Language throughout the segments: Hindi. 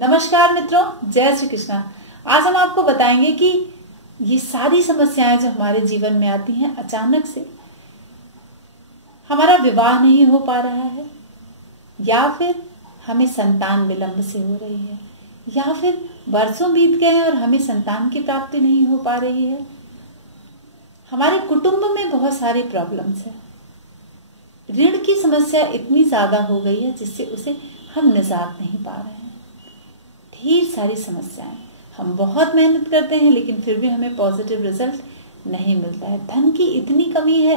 नमस्कार मित्रों, जय श्री कृष्णा। आज हम आपको बताएंगे कि ये सारी समस्याएं जो हमारे जीवन में आती हैं अचानक से, हमारा विवाह नहीं हो पा रहा है, या फिर हमें संतान विलंब से हो रही है, या फिर वर्षों बीत गए हैं और हमें संतान की प्राप्ति नहीं हो पा रही है। हमारे कुटुंब में बहुत सारी प्रॉब्लम्स है। ऋण की समस्या इतनी ज्यादा हो गई है जिससे उसे हम निजात नहीं पा रहे हैं। ढेर सारी समस्याएं, हम बहुत मेहनत करते हैं लेकिन फिर भी हमें पॉजिटिव रिजल्ट नहीं मिलता है। धन की इतनी कमी है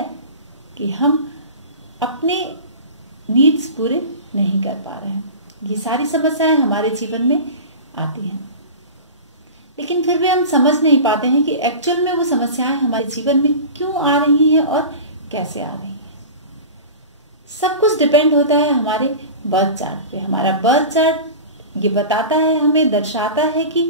कि हम अपने नीड्स पूरे नहीं कर पा रहे हैं। ये सारी समस्याएं हमारे जीवन में आती हैं, लेकिन फिर भी हम समझ नहीं पाते हैं कि एक्चुअल में वो समस्याएं हमारे जीवन में क्यों आ रही हैं और कैसे आ रही हैं। सब कुछ डिपेंड होता है हमारे बर्थ चार्ट पे। हमारा बर्थ चार्ट ये बताता है, हमें दर्शाता है कि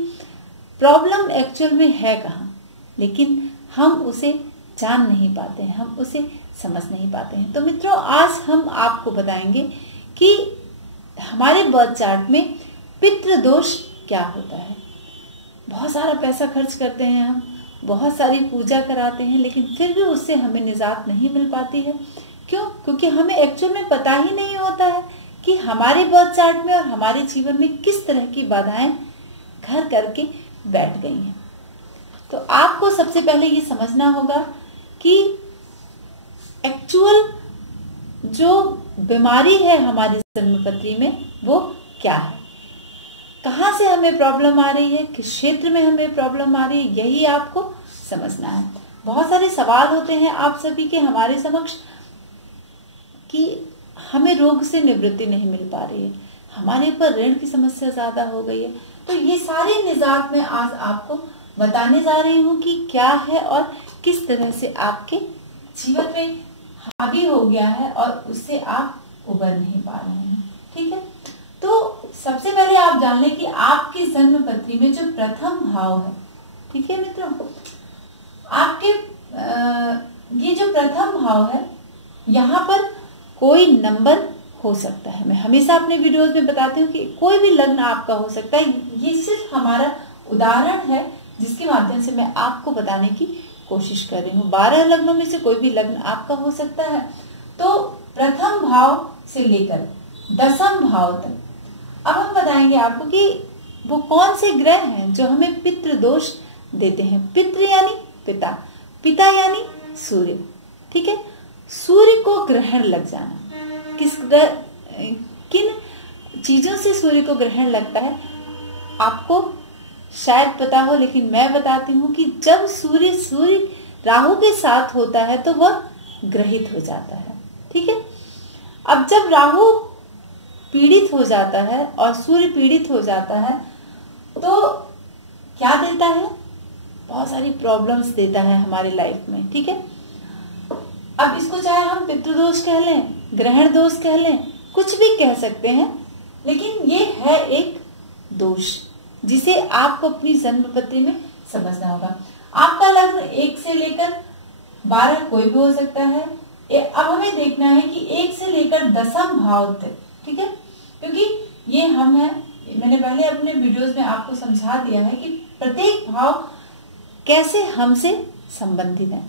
प्रॉब्लम एक्चुअल में है कहाँ, लेकिन हम उसे जान नहीं पाते हैं, हम उसे समझ नहीं पाते हैं। तो मित्रों, आज हम आपको बताएंगे कि हमारे बर्थ चार्ट में पितृ दोष क्या होता है। बहुत सारा पैसा खर्च करते हैं हम, बहुत सारी पूजा कराते हैं, लेकिन फिर भी उससे हमें निजात नहीं मिल पाती है। क्यों? क्योंकि हमें एक्चुअल में पता ही नहीं होता है कि हमारे बर्थ चार्ट में और हमारे जीवन में किस तरह की बाधाएं घर करके बैठ गई हैं। तो आपको सबसे पहले ये समझना होगा कि एक्चुअल जो बीमारी है हमारी जन्मपत्री में वो क्या है, कहां से हमें प्रॉब्लम आ रही है, किस क्षेत्र में हमें प्रॉब्लम आ रही है, यही आपको समझना है। बहुत सारे सवाल होते हैं आप सभी के हमारे समक्ष कि हमें रोग से निवृत्ति नहीं मिल पा रही है, हमारे पर ऋण की समस्या ज्यादा हो गई है। तो ये सारी निजात में आज आपको बताने जा रही हूँ कि क्या है और किस तरह से आपके जीवन में हावी हो गया है और उससे आप उबर नहीं पा रहे हैं। ठीक है, तो सबसे पहले आप जान लें कि आपकी जन्म पत्री में जो प्रथम भाव है, ठीक है मित्रों, आपके ये जो प्रथम भाव है, यहाँ पर कोई नंबर हो सकता है। मैं हमेशा अपने वीडियोस में बताती हूँ कि कोई भी लग्न आपका हो सकता है। ये सिर्फ हमारा उदाहरण है जिसके माध्यम से मैं आपको बताने की कोशिश कर रही हूँ। 12 लग्नों में से कोई भी लग्न आपका हो सकता है। तो प्रथम भाव से लेकर 10वें भाव तक अब हम बताएंगे आपको कि वो कौन से ग्रह हैं जो हमें पितृ दोष देते हैं। पितृ यानी पिता, पिता यानी सूर्य। ठीक है, सूर्य को ग्रहण लग जाना, किन चीजों से सूर्य को ग्रहण लगता है आपको शायद पता हो, लेकिन मैं बताती हूँ कि जब सूर्य राहु के साथ होता है तो वह ग्रहित हो जाता है। ठीक है, अब जब राहु पीड़ित हो जाता है और सूर्य पीड़ित हो जाता है तो क्या देता है? बहुत सारी प्रॉब्लम्स देता है हमारी लाइफ में। ठीक है, अब इसको चाहे हम पितृदोष कह लें, ग्रहण दोष कह लें, कुछ भी कह सकते हैं, लेकिन ये है एक दोष जिसे आपको अपनी जन्मपत्री में समझना होगा। आपका लग्न 1 से लेकर 12 कोई भी हो सकता है। अब हमें देखना है कि 1 से लेकर 10वें भाव तक। ठीक है, क्योंकि ये हम है, मैंने पहले अपने वीडियोस में आपको समझा दिया है कि प्रत्येक भाव कैसे हमसे संबंधित है।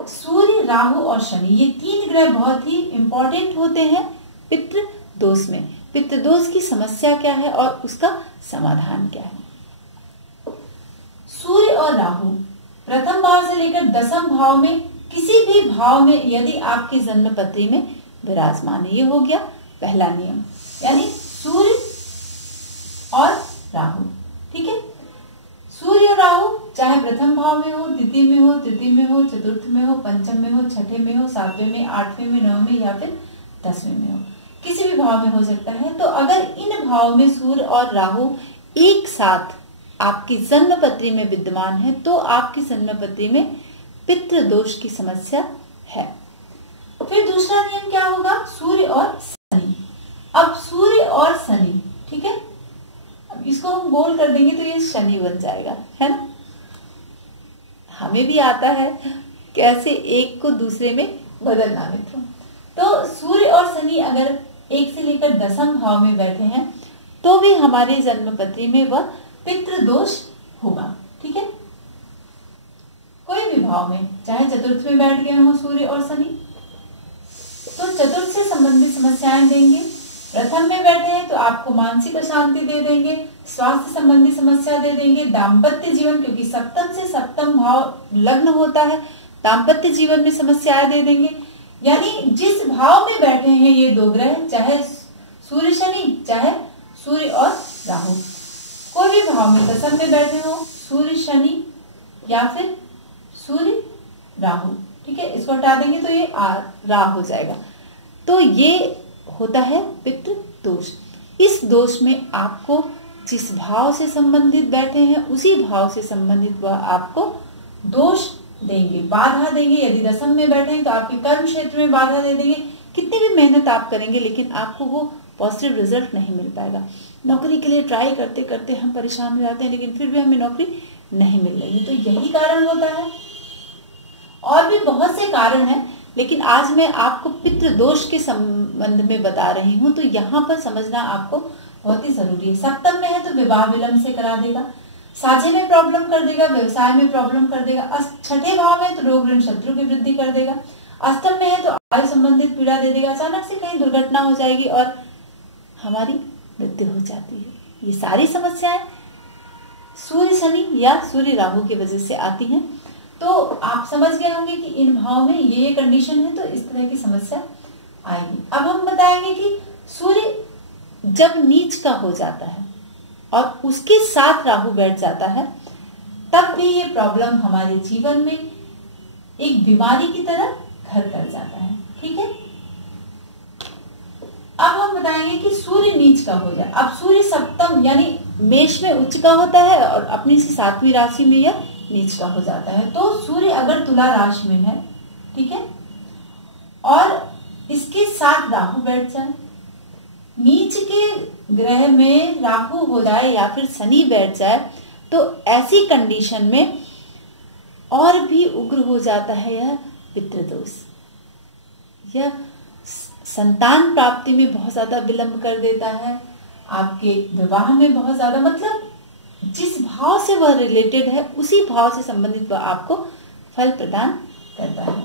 सूर्य, राहु और शनि, ये 3 ग्रह बहुत ही इंपॉर्टेंट होते हैं पितृ दोष में। पितृ दोष की समस्या क्या है और उसका समाधान क्या है। सूर्य और राहु प्रथम भाव से लेकर 10वें भाव में किसी भी भाव में यदि आपकी जन्म पत्री में विराजमान है, ये हो गया पहला नियम, यानी सूर्य और राहु। ठीक है, सूर्य और राहु चाहे प्रथम भाव में हो, द्वितीय में हो, तृतीय में हो, चतुर्थ में हो, पंचम में हो, छठे में हो, 7वें में, 8वें में, 9वें या फिर 10वें में हो, किसी भी भाव में हो सकता है। तो अगर इन भाव में सूर्य और राहु एक साथ आपकी जन्म पत्री में विद्यमान है तो आपकी जन्म पत्री में पितृ दोष की समस्या है। फिर दूसरा नियम क्या होगा? सूर्य और शनि। अब सूर्य और शनि, ठीक है, अब इसको हम गोल कर देंगे तो ये शनि बन जाएगा, है ना। हमें भी आता है कैसे एक को दूसरे में बदलना मित्रों। तो सूर्य और शनि अगर 1 से लेकर 10वें भाव में बैठे हैं तो भी हमारे जन्म पत्री में वह पितृदोष होगा। ठीक है, कोई भी भाव में, चाहे चतुर्थ में बैठ गए हो सूर्य और शनि, तो चतुर्थ से संबंधित समस्याएं देंगे। प्रथम में बैठे हैं तो आपको मानसिक अशांति दे देंगे, स्वास्थ्य संबंधी समस्या दे देंगे, दाम्पत्य जीवन, क्योंकि सप्तम से सप्तम भाव लग्न होता है, दाम्पत्य जीवन में समस्याएं दे देंगे। यानी जिस भाव में बैठे हैं ये दो ग्रह, चाहे सूर्य शनि, चाहे सूर्य और राहु, कोई भी भाव में दशम में बैठे हो, सूर्य शनि या फिर सूर्य राहु, ठीक है, इसको हटा देंगे तो ये रा हो जाएगा। तो ये होता है पितृ दोष। इस दोष में आपको जिस भाव से संबंधित बैठे हैं उसी भाव से संबंधित वह आपको दोष देंगे, बाधा देंगे। यदि दशम में बैठे हैं तो आपके कर्म क्षेत्र में बाधा दे देंगे। कितनी भी मेहनत आप करेंगे लेकिन आपको वो पॉजिटिव रिजल्ट नहीं मिल पाएगा। नौकरी के लिए ट्राई करते करते हम परेशान हो जाते हैं लेकिन फिर भी हमें नौकरी नहीं मिल रही है, तो यही कारण होता है। और भी बहुत से कारण हैं, लेकिन आज मैं आपको पितृ दोष के संबंध में बता रही हूं, तो यहाँ पर समझना आपको बहुत ही जरूरी है। सप्तम में है तो विवाह विलंब से करा देगा, साझे में प्रॉब्लम कर देगा, व्यवसाय में प्रॉब्लम कर देगा। छठे भाव में तो रोग ऋण शत्रु की वृद्धि कर देगा। अष्टम में है तो आयु संबंधित पीड़ा दे देगा, अचानक से कहीं दुर्घटना हो जाएगी और हमारी मृत्यु हो जाती है। ये सारी समस्याएं सूर्य शनि या सूर्य राहु की वजह से आती हैं। तो आप समझ गए होंगे कि इन भाव में ये कंडीशन है तो इस तरह की समस्या आएगी। अब हम बताएंगे कि सूर्य जब नीच का हो जाता है और उसके साथ राहु बैठ जाता है तब भी ये प्रॉब्लम हमारे जीवन में एक बीमारी की तरह घर कर जाता है। ठीक है, अब हम बताएंगे कि सूर्य नीच का हो जाए। अब सूर्य सप्तम यानी मेष में उच्च का होता है और अपनी सी 7वीं राशि में यह नीच का हो जाता है। तो सूर्य अगर तुला राशि में है, ठीक है, और इसके साथ राहु बैठ जाए, नीच के ग्रह में राहु हो जाए या फिर शनि बैठ जाए, तो ऐसी कंडीशन में और भी उग्र हो जाता है यह पितृदोष। यह संतान प्राप्ति में बहुत ज्यादा विलंब कर देता है, आपके विवाह में बहुत ज्यादा, मतलब जिस भाव से वह रिलेटेड है उसी भाव से संबंधित वह आपको फल प्रदान करता है।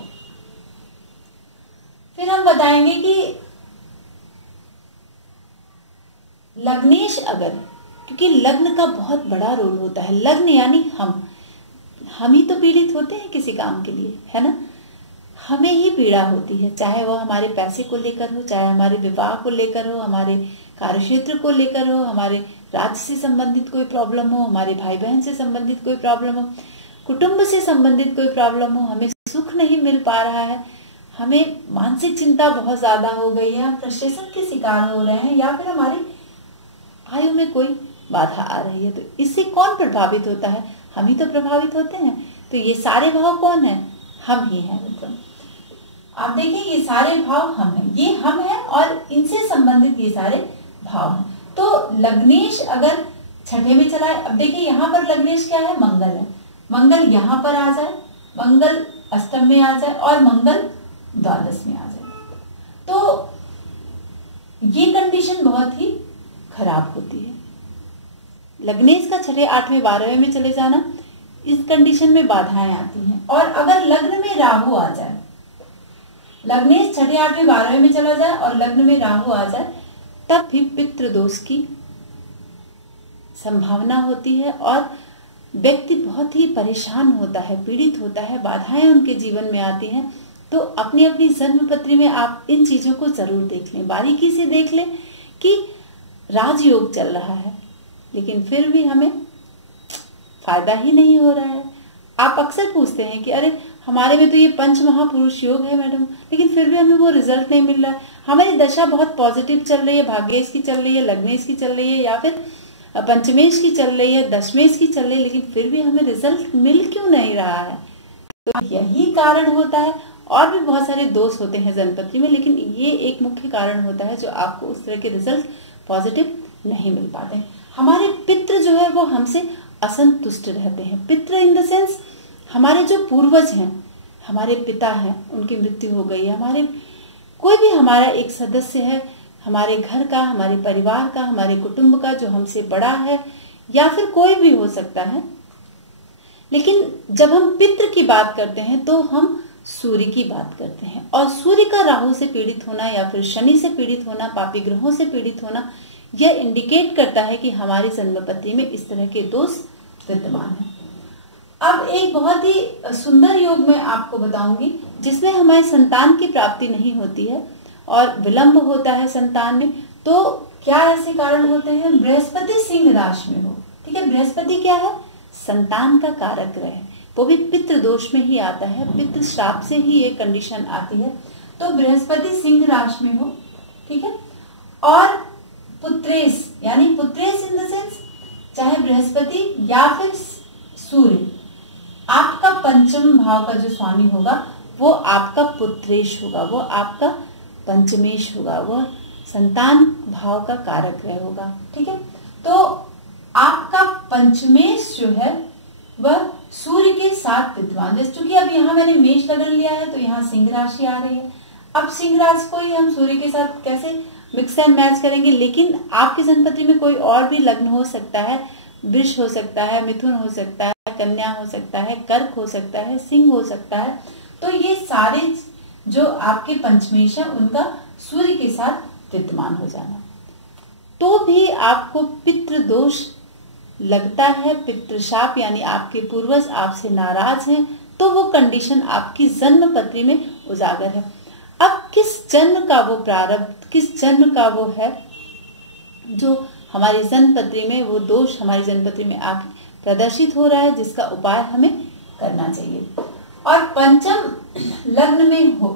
फिर हम बताएंगे कि लग्नेश अगर, क्योंकि लग्न का बहुत बड़ा रोल होता है, लग्न यानी हम ही तो पीड़ित होते हैं किसी काम के लिए, है ना, हमें ही पीड़ा होती है, चाहे वह हमारे पैसे को लेकर हो, चाहे हमारे विवाह को लेकर हो, हमारे कार्यक्षेत्र को लेकर हो, हमारे राज्य से संबंधित कोई प्रॉब्लम हो, हमारे भाई बहन से संबंधित कोई प्रॉब्लम हो, कुटुंब से संबंधित कोई प्रॉब्लम हो, हमें सुख नहीं मिल पा रहा है, हमें मानसिक चिंता बहुत ज्यादा हो गई है, हम फ्रस्ट्रेशन के शिकार हो रहे हैं, या फिर हमारी आयु में कोई बाधा आ रही है, तो इससे कौन प्रभावित होता है? हम ही तो प्रभावित होते हैं। तो ये सारे भाव कौन है? हम ही हैं। मतलब आप देखिए ये सारे भाव हम हैं, ये हम हैं और इनसे संबंधित ये सारे भाव हैं। तो लग्नेश अगर छठे में चला है, अब देखिए यहाँ पर लग्नेश क्या है? मंगल है। मंगल यहाँ पर आ जाए, मंगल अष्टम में आ जाए और मंगल द्वादश में आ जाए, तो ये कंडीशन बहुत ही खराब होती है। लग्नेश का छठे, आठवें, 12वें में चले जाना, इस कंडीशन में बाधाएं आती हैं। और अगर लग्न में राहु आ जाए, लग्नेश छठे, आठवें, 12वें में चला जाए और लग्न में राहु आ जाए, तब भी पितृदोष की संभावना होती है और व्यक्ति बहुत ही परेशान होता है, पीड़ित होता है, बाधाएं उनके जीवन में आती हैं। तो अपनी अपनी जन्म पत्री में आप इन चीजों को जरूर देख लें, बारीकी से देख लें कि राजयोग चल रहा है लेकिन फिर भी हमें फायदा ही नहीं हो रहा है। आप अक्सर पूछते हैं कि अरे हमारे में तो ये पंच महापुरुष योग है मैडम, लेकिन फिर भी हमें वो रिजल्ट नहीं मिल रहा है। हमारी दशा बहुत पॉजिटिव चल रही है, भाग्येश की चल रही है, लग्नेश की चल रही है, या फिर पंचमेश की चल रही है, दशमेश की चल रही है, लेकिन फिर भी हमें रिजल्ट मिल क्यों नहीं रहा है? तो यही कारण होता है। और भी बहुत सारे दोष होते हैं जन्मपत्री में, लेकिन ये एक मुख्य कारण होता है जो आपको उस तरह के रिजल्ट पॉजिटिव नहीं मिल पाते हैं। हमारे पितृ जो है वो हमसे असंतुष्ट रहते हैं। पितृ इन द सेंस हमारे जो पूर्वज हैं, हमारे पिता हैं, उनकी मृत्यु हो गई है, हमारे कोई भी हमारा एक सदस्य है हमारे घर का, हमारे परिवार का, हमारे कुटुंब का, जो हमसे बड़ा है, या फिर कोई भी हो सकता है। लेकिन जब हम पितृ की बात करते हैं तो हम सूर्य की बात करते हैं, और सूर्य का राहु से पीड़ित होना या फिर शनि से पीड़ित होना, पापी ग्रहों से पीड़ित होना, यह इंडिकेट करता है कि हमारी जन्मपत्री में इस तरह के दोष विद्यमान है। अब एक बहुत ही सुंदर योग मैं आपको बताऊंगी जिसमें हमारी संतान की प्राप्ति नहीं होती है और विलंब होता है संतान में। तो क्या ऐसे कारण होते हैं? बृहस्पति सिंह राशि में हो, ठीक है। बृहस्पति क्या है? संतान का कारक ग्रह है, वो भी पितृ दोष में ही आता है, पितृ श्राप से ही ये कंडीशन आती है। तो बृहस्पति सिंह राशि में हो, ठीक है। और पुत्रेश, यानी पुत्रेश इन द सेंस चाहे बृहस्पति या फिर सूर्य, आपका पंचम भाव का जो स्वामी होगा वो आपका पुत्रेश होगा, वो आपका पंचमेश होगा, वह संतान भाव का कारक ग्रह होगा, ठीक है। तो आपका पंचमेश जो है वह सूर्य के साथ विद्यमान, जैसे चूंकि अब यहाँ मैंने मेष लगन लिया है तो यहाँ सिंह राशि आ रही है। अब सिंह राशि को ही हम सूर्य के साथ कैसे मिक्स एंड मैच करेंगे? लेकिन आपकी जन्मपत्री में कोई और भी लग्न हो सकता है, वृष हो सकता है, मिथुन हो सकता है, कन्या हो सकता है, कर्क हो सकता है, सिंह हो सकता है। तो ये सारे जो आपके पंचमेश है उनका सूर्य के साथ विद्यमान हो जाना, तो भी आपको पितृ दोष लगता है, पितृशाप, यानी आपके पूर्वज आपसे नाराज हैं, तो वो कंडीशन आपकी जन्म पत्री में उजागर है। अब किस जन्म का वो प्रारब्ध, किस जन्म का वो है जो हमारी जन्म पत्री में वो दोष हमारी जन्म पत्री में आके प्रदर्शित हो रहा है, जिसका उपाय हमें करना चाहिए। और पंचम लग्न में हो,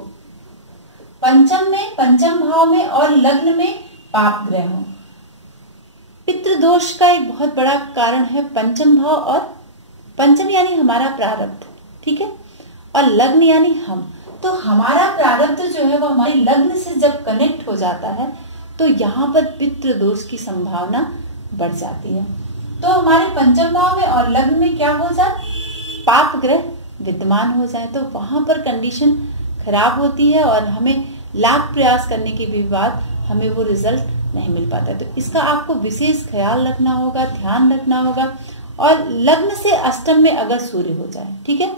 पंचम में, पंचम भाव में और लग्न में पाप ग्रह हो, पितृ दोष का एक बहुत बड़ा कारण है पंचम भाव। और पंचम यानी हमारा प्रारब्ध, ठीक है, और लग्न यानी हम। तो हमारा प्रारब्ध जो है वो हमारे लग्न से जब कनेक्ट हो जाता है तो यहाँ पर पितृ दोष की संभावना बढ़ जाती है। तो हमारे पंचम भाव में और लग्न में क्या हो जाए? पाप ग्रह विद्यमान हो जाए, तो वहां पर कंडीशन खराब होती है और हमें लाख प्रयास करने के भी बाद हमें वो रिजल्ट नहीं मिल पाता। तो इसका आपको विशेष ख्याल रखना होगा, ध्यान रखना होगा। और लग्न से अष्टम में अगर सूर्य हो जाए, ठीक है,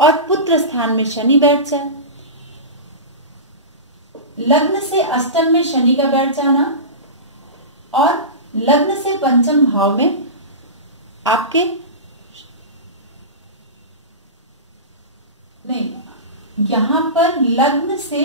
और पुत्र स्थान में शनि बैठ जाए, लग्न से अष्टम में शनि का बैठ जाना और लग्न से पंचम भाव में आपके नहीं, यहां पर लग्न से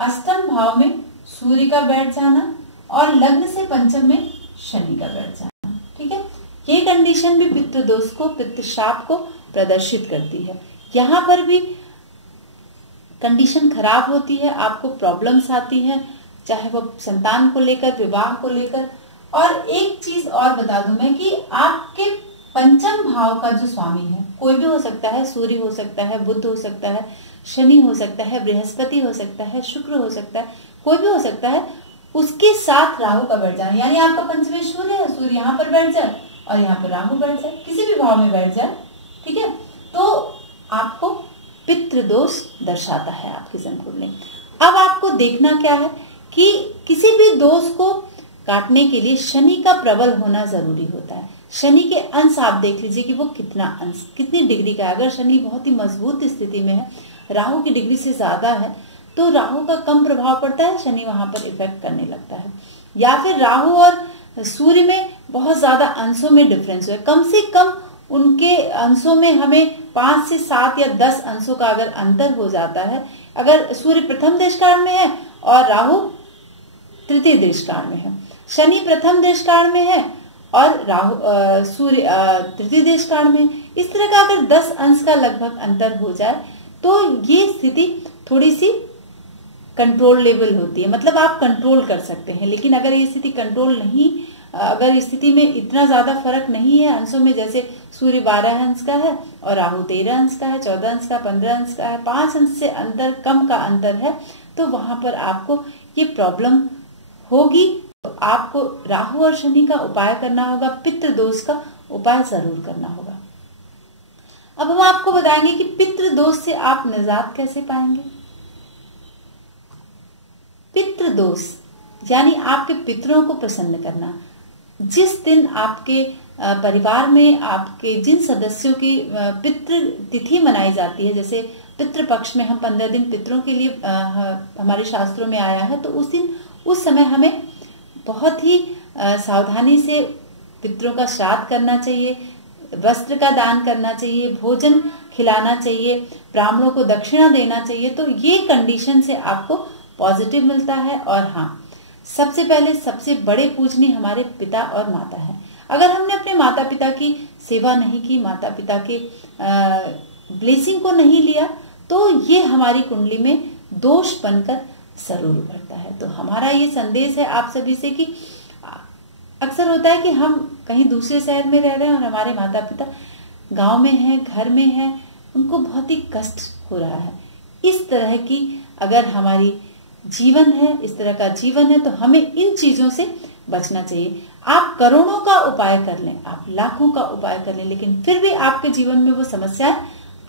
अष्टम भाव में सूर्य का बैठ जाना और लग्न से पंचम में शनि का बैठ जाना, ठीक है। ये कंडीशन भी पितृ दोष को, पितृशाप को प्रदर्शित करती है। यहाँ पर भी कंडीशन खराब होती है, आपको प्रॉब्लम्स आती हैं, चाहे वो संतान को लेकर, विवाह को लेकर। और एक चीज और बता दूं मैं कि आपके पंचम भाव का जो स्वामी है, कोई भी हो सकता है, सूर्य हो सकता है, बुध हो सकता है, शनि हो सकता है, बृहस्पति हो सकता है, शुक्र हो सकता है, कोई भी हो सकता है, उसके साथ राहु का बैठ जाना, यानी आपका पंचमेश सूर्य है, सूर्य यहाँ पर बैठ जाए और यहाँ पर राहु बैठ जाए, किसी भी भाव में बैठ जाए, ठीक है, तो आपको पितृ दोष दर्शाता है आपकी जन्म कुंडली। अब आपको देखना क्या है कि किसी भी दोष को काटने के लिए शनि का प्रबल होना जरूरी होता है। शनि के अंश आप देख लीजिए कि वो कितना अंश, कितनी डिग्री का है। अगर शनि बहुत ही मजबूत स्थिति में है, राहु की डिग्री से ज्यादा है, तो राहु का कम प्रभाव पड़ता है, शनि वहां पर इफेक्ट करने लगता है। या फिर राहु और सूर्य में बहुत ज्यादा अंशों में डिफरेंस है, कम से कम उनके अंशों में हमें 5 से 7 या 10 अंशों का अगर अंतर हो जाता है, अगर सूर्य प्रथम देशकाल में है और राहु तृतीय देशकाल में है, शनि प्रथम देशकाल में है और राहु सूर्य तृतीय देशकाल में, इस तरह का अगर 10 अंश का लगभग अंतर हो जाए तो ये स्थिति थोड़ी सी कंट्रोल लेवल होती है, मतलब आप कंट्रोल कर सकते हैं। लेकिन अगर ये स्थिति कंट्रोल नहीं, अगर इस स्थिति में इतना ज्यादा फर्क नहीं है अंशों में, जैसे सूर्य 12 अंश का है और राहु 13 अंश का है, 14 अंश का, 15 अंश का है, 5 अंश से अंतर कम का अंतर है, तो वहां पर आपको ये प्रॉब्लम होगी। तो आपको राहु और शनि का उपाय करना होगा, पितृ दोष का उपाय जरूर करना होगा। अब हम आपको बताएंगे कि पितृ दोष से आप निजात कैसे पाएंगे। पितृ दोष यानी आपके पितरों को प्रसन्न करना। जिस दिन आपके परिवार में आपके जिन सदस्यों की पितृ तिथि मनाई जाती है, जैसे पितृपक्ष में हम 15 दिन पितरों के लिए हमारे शास्त्रों में आया है, तो उस दिन उस समय हमें बहुत ही सावधानी से पितरों का श्राद्ध करना चाहिए, वस्त्र का दान करना चाहिए, भोजन खिलाना चाहिए, ब्राह्मणों को दक्षिणा देना चाहिए। तो ये कंडीशन से आपको पॉजिटिव मिलता है। और हाँ, सबसे पहले सबसे बड़े पूजनीय हमारे पिता और माता है। अगर हमने अपने माता पिता की सेवा नहीं की, माता पिता के ब्लेसिंग को नहीं लिया, तो ये हमारी कुंडली में दोष बनकर जरूर उभरता है। तो हमारा ये संदेश है आप सभी से कि अक्सर होता है कि हम कहीं दूसरे शहर में रह रहे हैं और हमारे माता पिता गांव में हैं, घर में हैं, उनको बहुत ही कष्ट हो रहा है। इस तरह की अगर हमारी जीवन है, इस तरह का जीवन है, तो हमें इन चीजों से बचना चाहिए। आप करोड़ों का उपाय कर लें, आप लाखों का उपाय कर लें, लेकिन फिर भी आपके जीवन में वो समस्याएं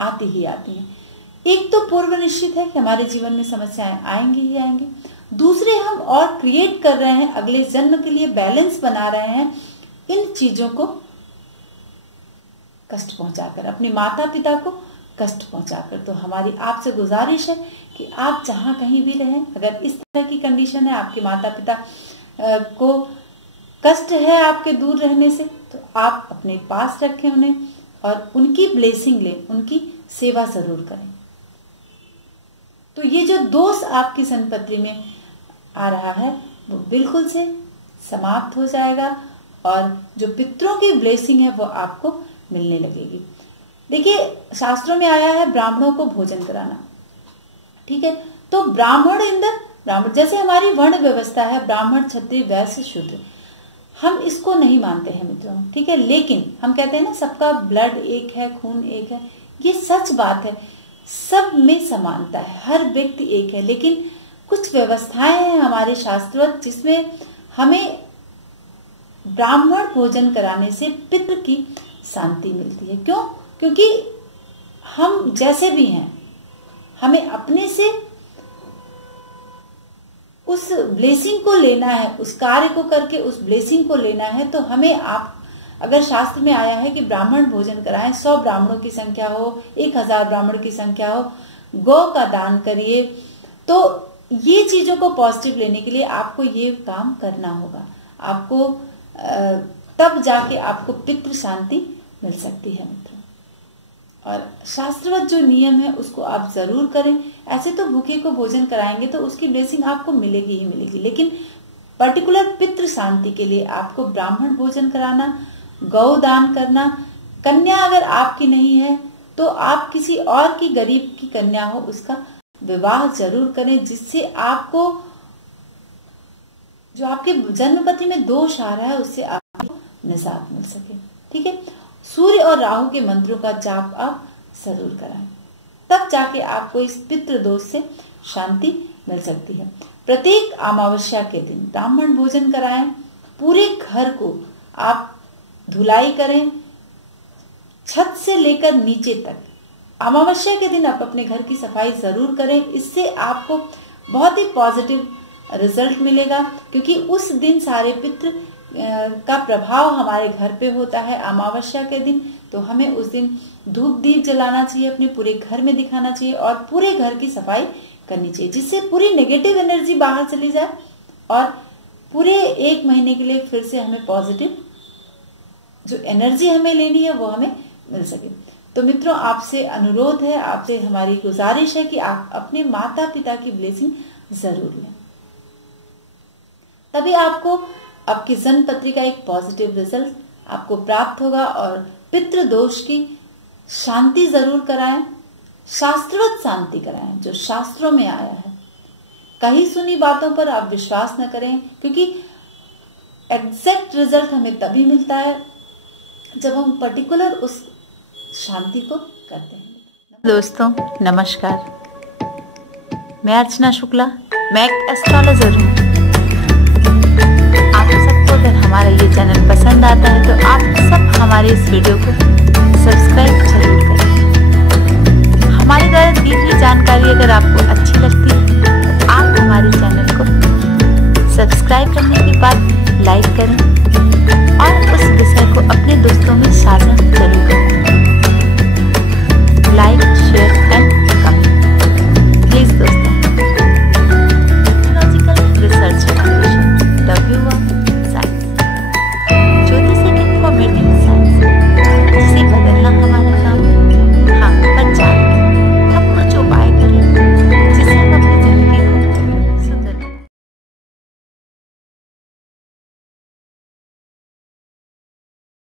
आती ही आती हैं। एक तो पूर्व निश्चित है कि हमारे जीवन में समस्याएं आएंगी ही आएंगी, दूसरे हम और क्रिएट कर रहे हैं अगले जन्म के लिए, बैलेंस बना रहे हैं इन चीजों को कष्ट पहुंचाकर, अपने माता पिता को कष्ट पहुंचाकर। तो हमारी आपसे गुजारिश है कि आप जहां कहीं भी रहें, अगर इस तरह की कंडीशन है, आपके माता पिता को कष्ट है आपके दूर रहने से, तो आप अपने पास रखें उन्हें और उनकी ब्लेसिंग लें, उनकी सेवा जरूर करें। तो ये जो दोष आपकी संपत्ति में आ रहा है वो बिल्कुल से समाप्त हो जाएगा और जो पितरों की ब्लेसिंग है वो आपको मिलने लगेगी। देखिए, शास्त्रों में आया है ब्राह्मणों को भोजन कराना, ठीक है। तो ब्राह्मण ब्राह्मण जैसे हमारी वर्ण व्यवस्था है, ब्राह्मण, क्षत्रिय, वैश्य, शूद्र, हम इसको नहीं मानते हैं मित्रों, ठीक है। लेकिन हम कहते हैं ना, सबका ब्लड एक है, खून एक है। ये सच बात है, सब में समानता है, हर व्यक्ति एक है। लेकिन कुछ व्यवस्थाएं हैं हमारे शास्त्रवत जिसमें हमें ब्राह्मण भोजन कराने से पितृ की शांति मिलती है। क्यों? क्योंकि हम जैसे भी हैं, हमें अपने से उस ब्लेसिंग को लेना है, उस कार्य को करके उस ब्लेसिंग को लेना है। तो हमें आप अगर शास्त्र में आया है कि ब्राह्मण भोजन कराएं, 100 ब्राह्मणों की संख्या हो, 1000 ब्राह्मण की संख्या हो, गौ का दान करिए, तो ये चीजों को पॉजिटिव लेने के लिए आपको ये काम करना होगा। आपको तब जाके आपको पितृ शांति मिल सकती है मित्रों। और शास्त्रवत जो नियम है उसको आप जरूर करें। ऐसे तो भूखे को भोजन कराएंगे तो उसकी ब्लेसिंग आपको मिलेगी ही मिलेगी, लेकिन पर्टिकुलर पितृ शांति के लिए आपको ब्राह्मण भोजन कराना, गौ दान करना, कन्या अगर आपकी नहीं है तो आप किसी और की गरीब की कन्या हो उसका विवाह जरूर करें, जिससे आपको जो आपके जन्मपति में दोष आ रहा है उससे आपको निजात मिल सके, ठीक है। सूर्य और राहु के मंत्रों का जाप आप जरूर कराएं, तब जाके आपको इस पितृ दोष से शांति मिल सकती है। प्रत्येक अमावस्या के दिन ब्राह्मण भोजन कराएं, पूरे घर को आप धुलाई करें, छत से लेकर नीचे तक। अमावस्या के दिन आप अपने घर की सफाई जरूर करें, इससे आपको बहुत ही पॉजिटिव रिजल्ट मिलेगा, क्योंकि उस दिन सारे पितृ का प्रभाव हमारे घर पे होता है अमावस्या के दिन। तो हमें उस दिन धूप दीप जलाना चाहिए, अपने पूरे घर में दिखाना चाहिए और पूरे घर की सफाई करनी चाहिए, जिससे पूरी नेगेटिव एनर्जी बाहर चली जाए और पूरे 1 महीने के लिए फिर से हमें पॉजिटिव जो एनर्जी हमें लेनी है वो हमें मिल सके। तो मित्रों, आपसे अनुरोध है, आपसे हमारी गुजारिश है कि आप अपने माता पिता की ब्लेसिंग जरूर लें, तभी आपको आपकी जन्म पत्री का एक पॉजिटिव रिजल्ट आपको प्राप्त होगा। और पितृ दोष की शांति जरूर कराएं, शास्त्रवत शांति कराएं जो शास्त्रों में आया है। कहीं सुनी बातों पर आप विश्वास न करें, क्योंकि एग्जैक्ट रिजल्ट हमें तभी मिलता है जब हम पर्टिकुलर उस शांति को करते हैं। दोस्तों नमस्कार, मैं अर्चना शुक्ला, मैं एक एस्ट्रोलॉजर हूँ। आप सबको अगर हमारा ये चैनल पसंद आता है तो आप सब हमारे इस वीडियो को सब्सक्राइब जरूर करें। हमारे द्वारा दी हुई जानकारी अगर आपको